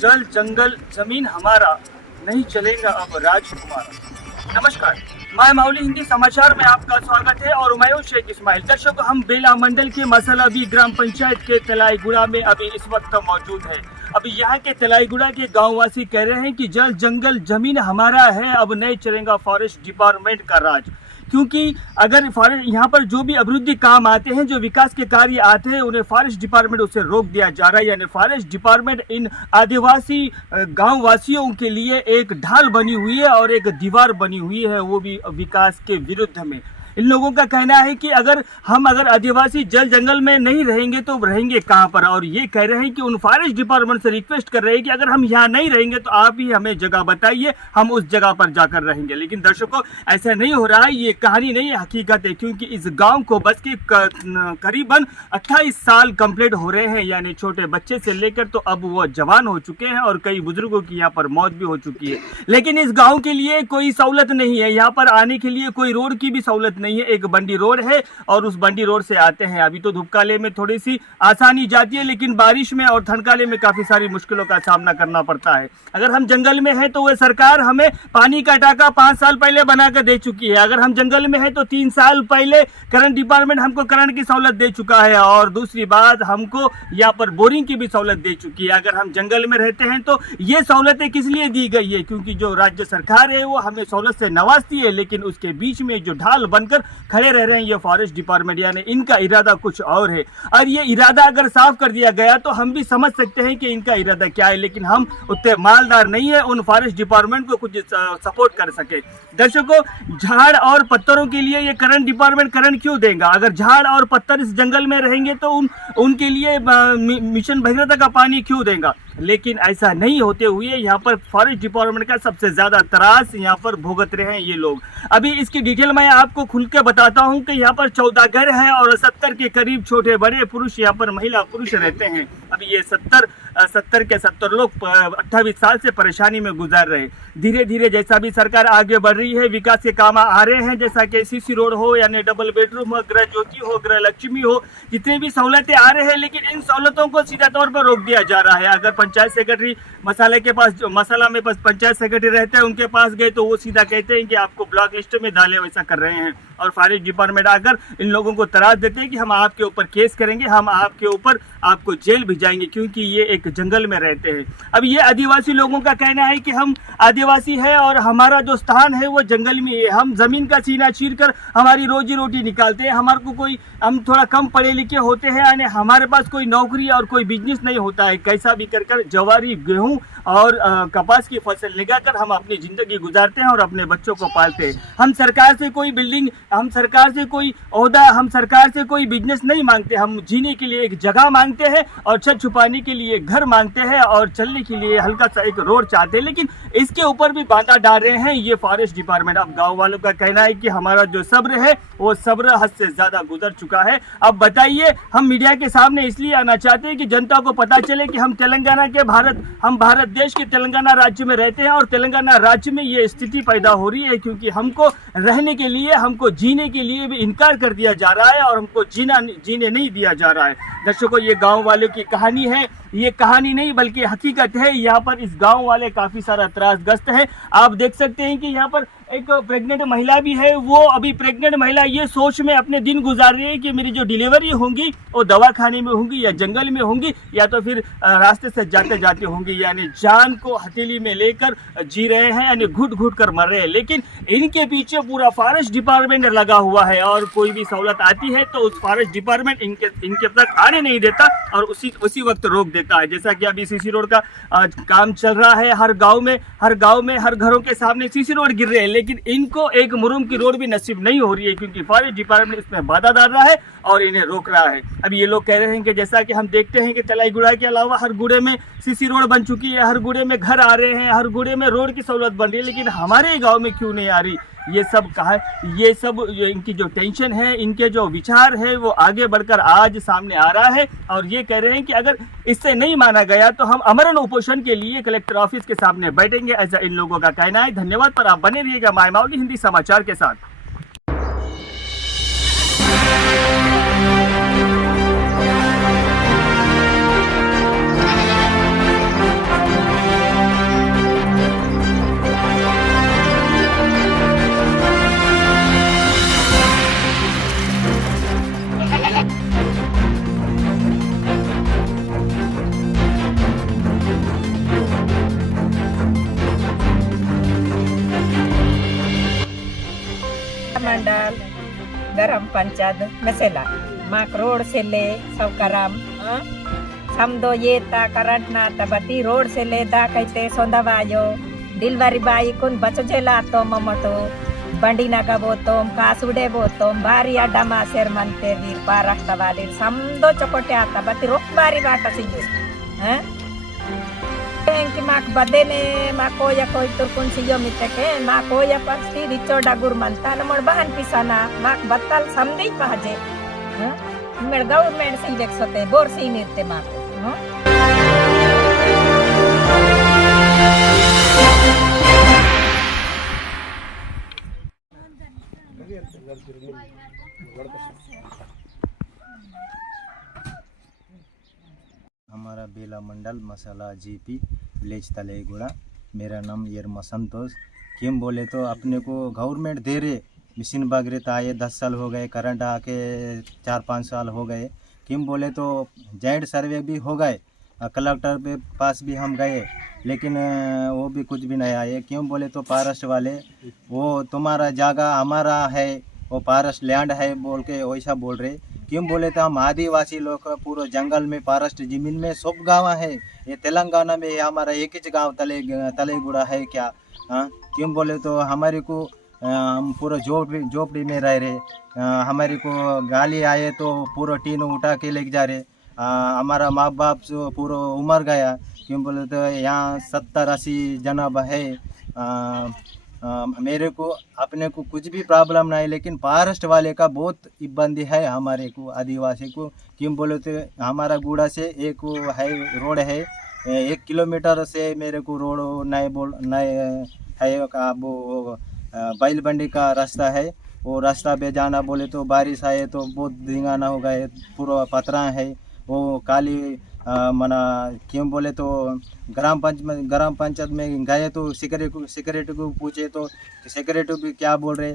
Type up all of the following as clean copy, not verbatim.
जल जंगल जमीन हमारा, नहीं चलेगा अब राज तुम्हारा। नमस्कार, मैं माउली हिंदी समाचार में आपका स्वागत है और मैं शेख इस्माइल। दर्शकों, हम बेला मंडल के मसलावी ग्राम पंचायत के तलाईगुड़ा में अभी इस वक्त मौजूद है। अभी यहाँ के तलाईगुड़ा के गांववासी कह रहे हैं कि जल जंगल जमीन हमारा है, अब नहीं चलेगा फॉरेस्ट डिपार्टमेंट का राज। क्योंकि अगर फॉरेस्ट यहाँ पर जो भी अभिवृद्धि काम आते हैं, जो विकास के कार्य आते हैं, उन्हें फॉरेस्ट डिपार्टमेंट उसे रोक दिया जा रहा है। यानी फॉरेस्ट डिपार्टमेंट इन आदिवासी गांव वासियों के लिए एक ढाल बनी हुई है और एक दीवार बनी हुई है, वो भी विकास के विरुद्ध में। इन लोगों का कहना है कि अगर आदिवासी जल जंगल में नहीं रहेंगे तो रहेंगे कहाँ पर। और ये कह रहे हैं कि उन फॉरेस्ट डिपार्टमेंट से रिक्वेस्ट कर रहे हैं कि अगर हम यहाँ नहीं रहेंगे तो आप ही हमें जगह बताइए, हम उस जगह पर जाकर रहेंगे। लेकिन दर्शकों, ऐसा नहीं हो रहा है, ये कहानी नहीं है, हकीकत है। क्योंकि इस गांव को बस के करीबन 28 साल कंप्लीट हो रहे हैं। यानी छोटे बच्चे से लेकर तो अब वो जवान हो चुके हैं और कई बुजुर्गों की यहाँ पर मौत भी हो चुकी है। लेकिन इस गाँव के लिए कोई सहूलत नहीं है, यहाँ पर आने के लिए कोई रोड की भी सहूलत नहीं है। एक बंडी रोड है और उस बंडी रोड से आते हैं। अभी तो धूपकाले में थोड़ी सी आसानी जाती है, लेकिन बारिश में और ठंडकाले में काफी सारी मुश्किलों का सामना करना पड़ता है। अगर हम जंगल में हैं तो वह सरकार हमें पानी का टाका 5 साल पहले बनाकर दे चुकी है। अगर हम जंगल में हैं तो 3 साल पहले करंट डिपार्टमेंट हमको करंट की सहूलत दे चुका है। और दूसरी बात, हमको यहाँ पर बोरिंग की भी सहूलत दे चुकी है। अगर हम जंगल में रहते हैं तो ये सहूलतें किस लिए दी गई है? क्योंकि जो राज्य सरकार है वो हमें सहूलत से नवाजती है, लेकिन उसके बीच में जो ढाल बनकर खड़े रह रहे हैं ये फॉरेस्ट डिपार्टमेंट। यानी इनका इरादा कुछ और है। और ये इरादा अगर साफ कर दिया गया तो हम भी समझ सकते हैं कि इनका इरादा क्या है। लेकिन हम उतने मालदार नहीं है उन फॉरेस्ट डिपार्टमेंट को कुछ सपोर्ट कर सके। दर्शकों, झाड़ और पत्थरों के लिए ये करंट डिपार्टमेंट करंट क्यों देगा? अगर झाड़ और पत्थर इस जंगल में रहेंगे तो उनके लिए मिशन भगीरथ का पानी क्यों देगा? लेकिन ऐसा नहीं होते हुए यहाँ पर फॉरेस्ट डिपार्टमेंट का सबसे ज्यादा त्रास यहाँ पर भुगत रहे हैं ये लोग। अभी इसकी डिटेल मैं आपको खुल के बताता हूँ कि यहाँ पर 14 घर हैं और 70 के करीब छोटे बड़े पुरुष यहाँ पर महिला पुरुष रहते हैं। अभी ये 70 के 70 लोग 28 साल से परेशानी में गुजार रहे हैं। धीरे धीरे जैसा भी सरकार आगे बढ़ रही है, विकास के काम आ रहे हैं, जैसा कि सीसी रोड हो, यानी डबल बेडरूम हो, गृह ज्योति हो, गृह लक्ष्मी हो, जितने भी सहूलतें आ रहे हैं, लेकिन इन सहूलतों को सीधा तौर पर रोक दिया जा रहा है। अगर पंचायत सेक्रेटरी मसाला में पंचायत सेक्रेटरी रहते हैं, उनके पास गए तो वो सीधा कहते हैं कि आपको ब्लॉक लिस्ट में डाले, वैसा कर रहे हैं। और फॉरेस्ट डिपार्टमेंट आकर इन लोगों को तराश देते हैं कि हम आपके ऊपर केस करेंगे, हम आपके ऊपर आपको जेल भिजाएंगे, क्योंकि ये एक जंगल में रहते हैं। अब ये आदिवासी लोगों का कहना है कि हम आदिवासी है और हमारा जो स्थान है वो जंगल में है। हम जमीन का सीना चीर कर हमारी रोजी रोटी निकालते हैं। हमारे को कोई, हम थोड़ा कम पढ़े लिखे होते हैं, यानी हमारे पास कोई नौकरी और कोई बिजनेस नहीं होता है। कैसा भी कर जवारी, गेहूं और कपास की फसल लगाकर हम अपनी जिंदगी गुजारते हैं और अपने बच्चों को पालते हैं। हम सरकार से कोई बिल्डिंग, हम सरकार से कोई ओहदा, हम सरकार से कोई बिजनेस नहीं मांगते। हम जीने के लिए एक जगह मांगते हैं और छत छुपाने के लिए घर मांगते हैं और चलने के लिए हल्का सा एक रोड चाहते हैं। लेकिन इसके ऊपर भी बाधा डाल रहे हैं ये फॉरेस्ट डिपार्टमेंट। अब गांव वालों का कहना है कि हमारा जो सब्र है वो सब्र हद से ज्यादा गुजर चुका है। अब बताइए, हम मीडिया के सामने इसलिए आना चाहते हैं कि जनता को पता चले कि हम तेलंगाना के हम भारत देश के तेलंगाना राज्य में रहते हैं और तेलंगाना राज्य में ये स्थिति पैदा हो रही है क्योंकि हमको रहने के लिए, हमको जीने के लिए भी इनकार कर दिया जा रहा है और हमको जीने नहीं दिया जा रहा है। दर्शकों, ये गांव वालों की कहानी है, ये कहानी नहीं बल्कि हकीकत है। यहाँ पर इस गांव वाले काफी सारा त्रासग्रस्त है। आप देख सकते हैं कि यहाँ पर एक प्रेग्नेंट महिला भी है। वो अभी प्रेग्नेंट महिला ये सोच में अपने दिन गुजार रही है कि मेरी जो डिलीवरी होंगी वो दवाखाने में होंगी या जंगल में होंगी या तो फिर रास्ते से जाते जाते होंगी। यानी जान को हथेली में लेकर जी रहे हैं, यानी घुट घुट कर मर रहे हैं। लेकिन इनके पीछे पूरा फॉरेस्ट डिपार्टमेंट लगा हुआ है और कोई भी सहूलत आती है तो उस फॉरेस्ट डिपार्टमेंट इनके तक आने नहीं देता और उसी वक्त रोक देता है। जैसा कि अभी सीसी रोड का काम चल रहा है, हर गाँव में हर घरों के सामने सीसी रोड गिर रहे हैं, लेकिन इनको एक मुरुम की रोड भी नसीब नहीं हो रही है क्योंकि फॉरेस्ट डिपार्टमेंट इसमें बाधा डाल रहा है और इन्हें रोक रहा है। अब ये लोग कह रहे हैं कि जैसा कि हम देखते हैं कि तलाईगुड़ा के अलावा हर गुड़े में सीसी रोड बन चुकी है, हर गुड़े में घर आ रहे हैं, हर गुड़े में रोड की सहूलत बन रही है, लेकिन हमारे गाँव में क्यों नहीं आ रही? ये सब कहा, ये सब इनकी जो टेंशन है, इनके जो विचार है वो आगे बढ़कर आज सामने आ रहा है और ये कह रहे हैं कि अगर इससे नहीं माना गया तो हम अमरण उपोषण के लिए कलेक्टर ऑफिस के सामने बैठेंगे, ऐसा इन लोगों का कहना है। धन्यवाद, पर आप बने रहिएगा माय माउली हिंदी समाचार के साथ। मंडल ग्राम पंचायत मसेला माक रोड से ले सौकराम समदो ये ता करंट ना तबती रोड से ले दा कहते सोंदवायो डिलवरी बाई कुन बचो जेला तो ममतो बंडी नगा बोतोम कासुडे बोतोम बारी अड्डा मासेर मनते वीर पाराष्ट्रवादी समदो चकोटे आता बती रोक बारी बाटा सियो हैं कि माक बदेने माको या कोई तुरकुन सियो मितके माको या पस्ती रिचो डागुर मनता न मोर बहन पिसाना माक बत्तल समदी पहजे हैं मेर गवर्नमेंट सी देखसते बोर सी निर्ते माको हमारा बेला मंडल मसाला जीपी विलेज तलेगुड़ा। मेरा नाम येरमा संतोष। क्यों बोले तो अपने को गवर्नमेंट दे रहे मिशन बागरेत आए 10 साल हो गए, करंट आके 4-5 साल हो गए। क्यों बोले तो जॉइंट सर्वे भी हो गए, कलेक्टर के पास भी हम गए, लेकिन वो भी कुछ भी नहीं आए। क्यों बोले तो फॉरेस्ट वाले वो तुम्हारा जगह हमारा है, वो फॉरेस्ट लैंड है बोल के वैसा बोल रहे। क्यों बोले तो हम आदिवासी लोग पूरा जंगल में फॉरेस्ट जमीन में सब गाँव है। ये तेलंगाना में हमारा एक ही गाँव तलेगुड़ा है क्या? हाँ, क्यों बोले तो हमारे को हम पूरा झोपड़ी में रह रहे। हमारे को गाली आए तो पूरा टीन उठा के लेके जा रहे। हमारा माँ बाप पूरा उमर गया। क्यों बोले तो यहाँ 70-80 जनाब है। मेरे को अपने को कुछ भी प्रॉब्लम नहीं, लेकिन फॉरेस्ट वाले का बहुत इब्बंदी है हमारे को आदिवासी को। क्यों बोले तो हमारा गुड़ा से एक है रोड है 1 किलोमीटर से मेरे को रोड नहीं है। वो बैल बंडी का रास्ता है, वो रास्ता पे जाना बोले तो बारिश आए तो बहुत धींगाना हो गए, पूरा पतरा है वो काली मना। क्यों बोले तो ग्राम पंचायत में गए तो सिक्योरिटी को पूछे तो सिक्योरिटी भी क्या बोल रहे,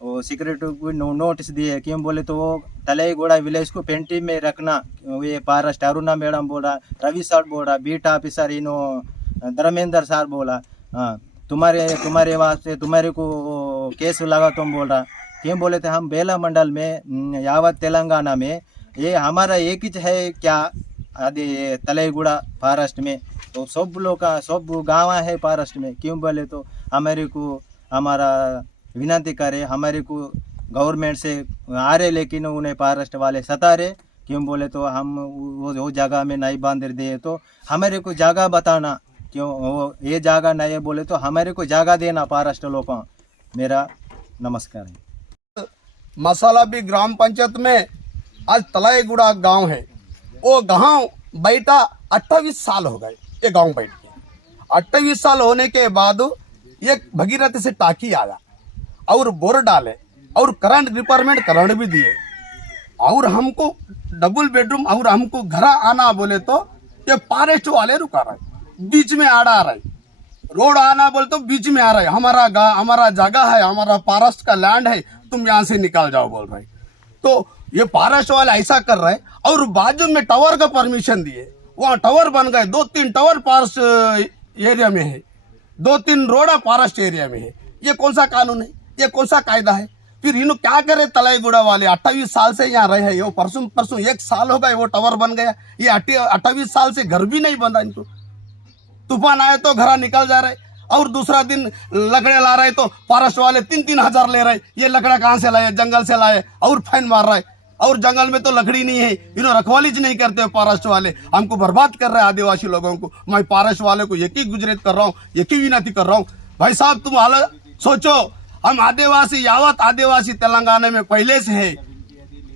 वो सिक्योरिटी को नोटिस दिए। क्यों बोले तो वो तलेगुड़ा विलेज को पेंटी में रखना। ये फॉरेस्ट अरुणा मैडम बोला, रवि सर बोला, बीट ऑफिसर इनो धर्मेंद्र सर बोला, हाँ तुम्हारे वास्ते तुम्हारे को केस लगा तुम बोल रहा। क्यों बोले थे हम बेला मंडल में यावत तेलंगाना में ये हमारा एक ही है क्या? आदि तलेगुड़ा फॉरेस्ट में तो सब लोग का सब गाँव है फॉरेस्ट में। क्यों बोले तो हमारे को हमारा विनती करे, हमारे को गवर्नमेंट से आ रहे लेकिन उन्हें फॉरेस्ट वाले सता रहे। क्यों बोले तो हम वो जगह में नहीं बांध दे तो हमारे को जगह बताना। क्यों वो ये जगह नहीं बोले तो हमारे को जगह देना फॉरेस्ट लोगों। मेरा नमस्कार है। मसाला भी ग्राम पंचायत में आज तलाईगुड़ा गांव है, वो गांव बैठा 28 साल हो गए। ये गांव बैठ के 28 साल होने के बाद एक भगीरथ से टाकी आया और बोर डाले और करंट डिपार्टमेंट करंट भी दिए और हमको डबल बेडरूम और हमको घर आना बोले तो ये फॉरेस्ट वाले रुका रहे, बीच में आड़ा रहे। रोड आना बोले तो बीच में आ रहे, हमारा जगह है, हमारा फॉरेस्ट का लैंड है, तुम यहाँ से निकल जाओ बोल रहे। तो ये फॉरेस्ट वाले ऐसा कर रहे और बाजू में टावर का परमिशन दिए, वहाँ टावर बन गए। 2-3 टावर फॉरेस्ट एरिया में है, 2-3 रोड़ा फॉरेस्ट एरिया में है। ये कौन सा कानून है? ये कौन सा कायदा है? फिर इन्हों क्या करे तलाईगुड़ा वाले? 28 साल से यहाँ रहे हैं, वो परसों 1 साल हो गए वो टावर बन गया। ये 28 साल से घर भी नहीं बंधा इनको। तूफान आए तो घर निकल जा रहे और दूसरा दिन लकड़े ला रहे तो फॉरेस्ट वाले 3-3 हजार ले रहे। ये लकड़ा कहाँ से लाए? जंगल से लाए और फाइन मार रहे। और जंगल में तो लकड़ी नहीं है, इन्हों रखवाली नहीं करते फॉरेस्ट वाले, हमको बर्बाद कर रहे हैं आदिवासी लोगों को। मैं फॉरेस्ट वाले को एक ही गुजरात कर रहा हूँ, एक ही विनती कर रहा हूँ, भाई साहब तुम हालत सोचो। हम आदिवासी यावत आदिवासी तेलंगाना में पहले से है,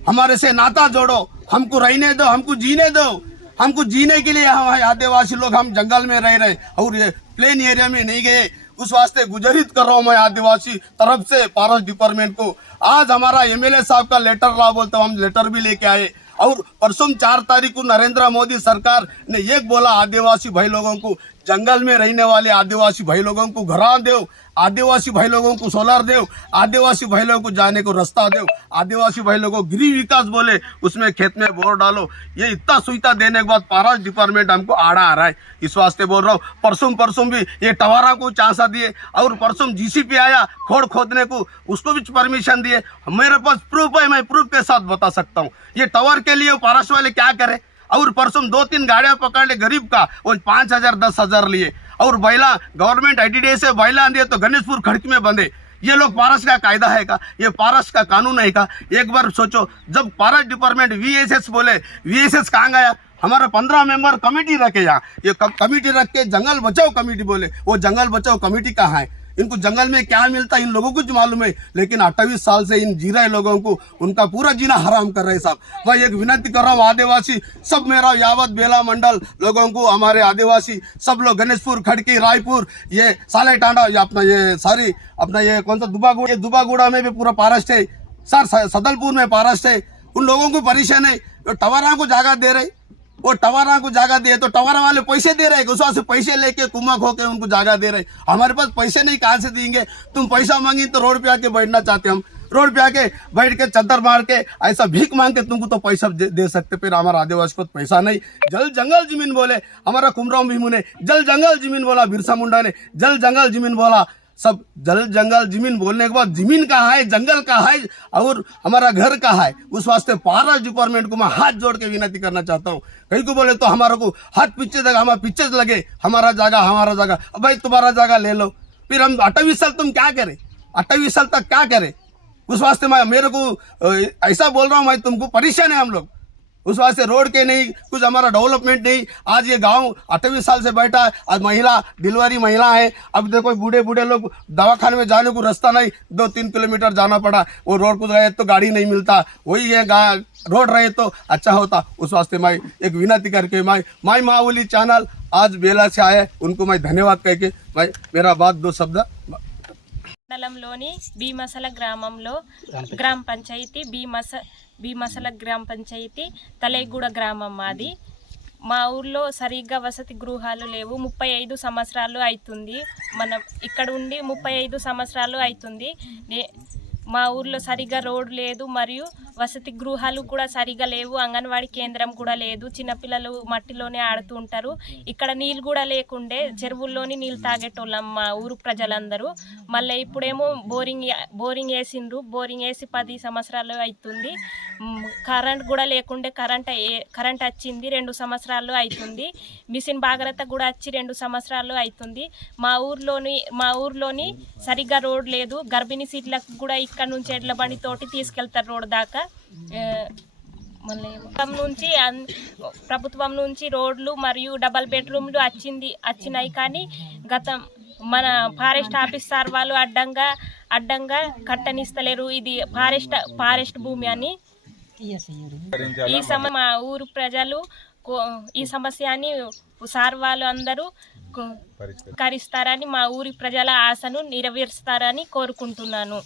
हमारे से नाता जोड़ो, हमको रहने दो, हमको जीने दो। हमको जीने के लिए हम आदिवासी लोग हम जंगल में रह रहे और ये प्लेन एरिया में नहीं गए। उस वास्ते गुजारिश कर रहा हूँ मैं आदिवासी तरफ से फॉरेस्ट डिपार्टमेंट को। आज हमारा एमएलए साहब का लेटर ला बोलता, हम लेटर भी लेके आए और परसों 4 तारीख को नरेंद्र मोदी सरकार ने एक बोला आदिवासी भाई लोगों को जंगल में रहने वाले आदिवासी भाई लोगों को घरां दो, आदिवासी भाई लोगों को सोलर दो, आदिवासी भाई लोगों को जाने को रास्ता दो, आदिवासी भाई लोगों को गृह विकास बोले उसमें खेत में बोर डालो। ये इतना सुविधा देने के बाद फॉरेस्ट डिपार्टमेंट हमको आड़ा आ रहा है। इस वास्ते बोल रहा हूँ, परसों भी ये टवारा को चांसा दिए और परसों जीसीपी आया खोदने को, उसको भी परमिशन दिए। मेरे पास प्रूफ है, मैं प्रूफ के साथ बता सकता हूँ। ये टावर के लिए फॉरेस्ट वाले क्या करे। और परसों 2-3 गाड़ियां पकड़ ले गरीब का, वो 5,000 10,000 लिए। और बैला गवर्नमेंट ITDA से बैला दिए तो गणेशपुर खड़की में बंधे। ये लोग फॉरेस्ट का कायदा है का? ये फॉरेस्ट का कानून है का? एक बार सोचो, जब फॉरेस्ट डिपार्टमेंट VSS बोले, VSS कहाँ गया? हमारा 15 मेंबर कमेटी रखे यहाँ, ये कमेटी रख के जंगल बचाओ कमेटी बोले, वो जंगल बचाओ कमेटी कहाँ है? इनको जंगल में क्या मिलता है इन लोगों को जो मालूम है। लेकिन 28 साल से इन जी रहे लोगों को उनका पूरा जीना हराम कर रहे साहब। मैं एक विनती कर रहा हूँ, आदिवासी सब मेरा यावत बेला मंडल लोगों को, हमारे आदिवासी सब लोग गणेशपुर खड़की रायपुर ये साले टांडा या अपना ये सारी अपना ये कौन सा दुबागुड़ा, ये दुबागुड़ा में भी पूरा फॉरेस्ट है सर, सदलपुर में फॉरेस्ट है। उन लोगों को परेशान है, तो टवारा को जगह दे रहे, वो टवारा को जगह दे तो टवारा वाले पैसे दे रहे, उस से पैसे लेके कुमक होके उनको जगह दे रहे। हमारे पास पैसे नहीं, कहाँ से देंगे? तुम पैसा मांगी तो रोड पे आके बैठना चाहते, हम रोड पे आके बैठ के चद्दर मार के ऐसा भीख मांग के तुमको तो पैसा दे सकते। फिर हमारा आदिवासी को तो पैसा नहीं। जल जंगल जमीन बोले हमारा कुमराम भीमू ने, जल जंगल जमीन बोला बिरसा मुंडा ने, जल जंगल जमीन बोला सब। जल जंगल जमीन बोलने के बाद जमीन कहाँ है, जंगल कहाँ है और हमारा घर कहाँ है? उस वास्ते फॉरेस्ट डिपार्टमेंट को मैं हाथ जोड़ के विनती करना चाहता हूँ। कहीं को बोले तो हमारा को हाथ पीछे जगह, हमारा पीछे लगे हमारा जगह। अब भाई तुम्हारा जगह ले लो, फिर हम 28 साल तुम क्या करे, 28 साल तक क्या करे? उस वास्ते मैं मेरे को ऐसा बोल रहा हूँ, मैं तुमको परेशान है हम लोग। उस वास्ते रोड के नहीं, कुछ हमारा डेवलपमेंट नहीं। आज ये गांव 28 साल से बैठा है, आज महिला डिलीवरी महिला है। अब देखो बूढ़े लोग दवाखाने में जाने को रास्ता नहीं, 2-3 किलोमीटर जाना पड़ा। वो रोड को रहे तो गाड़ी नहीं मिलता, वही है रोड रहे तो अच्छा होता। उस वास्ते मैं एक विनती करके माई मावली चैनल आज बेला से आए, उनको मैं धन्यवाद कह के मैं मेरा बात 2 शब्द। మండలంలోని బీమసల గ్రామంలో గ్రామ పంచాయతీ బీమసల గ్రామ పంచాయతీ తలైగూడ గ్రామం మాది. మా ఊర్లో సరిగ్గా వసతి గృహాలు లేవు. 35 సంవత్సరాలు అవుతుంది, మనం ఇక్కడ ఉండి 35 సంవత్సరాలు అవుతుంది. మా ఊర్లో సరిగ్గా రోడ్ లేదు మరియు వసతి గృహాలు కూడా సరిగ్గా లేవు. అంగన్వాడీ కేంద్రం కూడా లేదు. చిన్నపిల్లలు మట్టిలోనే ఆడుతూ ఉంటారు. ఇక్కడ నీళ్ళు కూడా లేకుండే, చెరువుల్లోని నీళ్ళు తాగేటోళ్ళం మా ఊరు ప్రజలందరూ. మళ్ళీ ఇప్పుడేమో బోరింగ్ వేసిండ్రు. బోరింగ్ వేసి 10 సంవత్సరాలు అవుతుంది. కరెంట్ కూడా లేకుండే, కరెంట్ వచ్చింది 2 సంవత్సరాలు అవుతుంది. మిషన్ భాగరత కూడా వచ్చి 2 సంవత్సరాలు అవుతుంది. మా ఊర్లోని సరిగ్గా రోడ్ లేదు. గర్భిణీ సీట్లకు కూడా ఇక్కడ నుంచి ఎడ్ల బండి తోటి తీసుకెళ్తారు రోడ్ దాకా. మళ్ళీ ప్రభుత్వం నుంచి రోడ్లు మరియు డబల్ బెడ్రూమ్లు వచ్చినాయి, కానీ మన ఫారెస్ట్ ఆఫీసర్ వాళ్ళు అడ్డంగా కట్టనిస్తలేరు. ఇది ఫారెస్ట్ భూమి అని. ఈ మా ఊరు ప్రజలు ఈ సమస్యని సార్ వాళ్ళు అందరూ పరిష్కరిస్తారని, మా ఊరి ప్రజల ఆశను నెరవేరుస్తారని కోరుకుంటున్నాను.